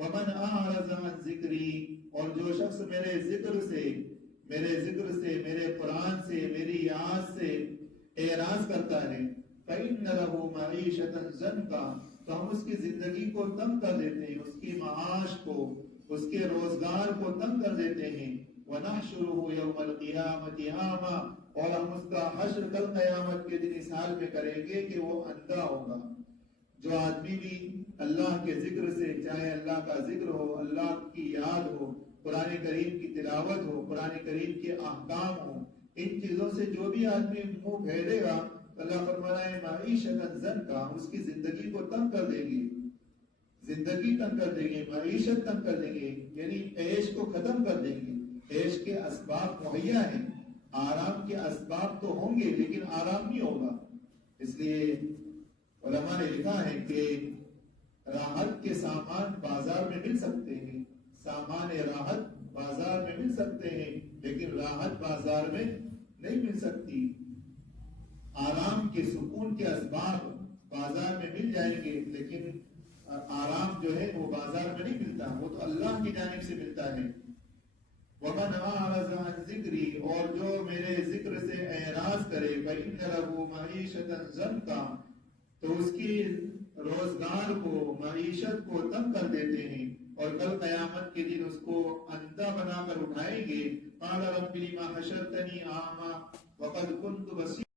ومن اعرض عن ذکری، اور جو شخص میرے ذکر سے میرے قرآن سے میری یاد سے اعراض کرتا ہے، فإن له معیشۃ ضنکا، تو ہم اس کی زندگی کو تنگ کر دیتے ہیں، اس کی معاش کو، اس کے روزگار کو تنگ کر دیتے ہیں، وَنَحْشُرُهُ يَوْمَ الْقِيَامَةِ أَعْمَى، اور ہم اس کا حشر کل قیامت کے دن اس حال میں کریں گے کہ وہ اندھا ہوگا۔ جو آدمی بھی اللہ کے ذکر سے، چاہے اللہ کا ذکر ہو، اللہ کی یاد ہو، قرآن کریم کی تلاوت ہو، قرآن کریم کے احکام ہو، ان چیزوں سے جو بھی آدمی منہ پھیرے گا، اللہ فرما رہا ہے معیشت ضنکا، اس کی زندگی کو تنگ کر دیں گے، زندگی تنگ کر دیں گے، معیشت تنگ کر دیں گے، یعنی عیش کو ختم کر دیں گے۔ عیش کے اسباب مہیا ہیں، آرام کے اسباب تو ہوں گے لیکن آرام نہیں ہوگا۔ اس لیے علماء نے لکھا ہے کہ راحت کے سامان بازار میں مل سکتے ہیں، سامان راحت بازار میں مل سکتے ہیں، لیکن راحت بازار میں نہیں مل سکتی۔ آرام کے، سکون کے اسباب بازار میں مل جائیں گے، لیکن آرام جو ہے وہ بازار میں نہیں ملتا، وہ تو اللہ کی جانب سے ملتا ہے۔ وَمَنْ أَعْرَضَ عَنْ ذِكْرِي، اور جو میرے ذکر سے اعراض کرے، فَإِنَّ لَهُ مَعِيشَةً ضَنْكًا، تو اس کی روزگار کو، معیشت کو تنگ کر دیتے ہیں، اور کل قیامت کے دن اس کو اندھا بنا کر اٹھائیں گے۔ قَالَ رَبِّ لِمَ حَشَرْتَنِي أَعْمَىٰ وَقَدْ كُنْتُ بَصِيرًا۔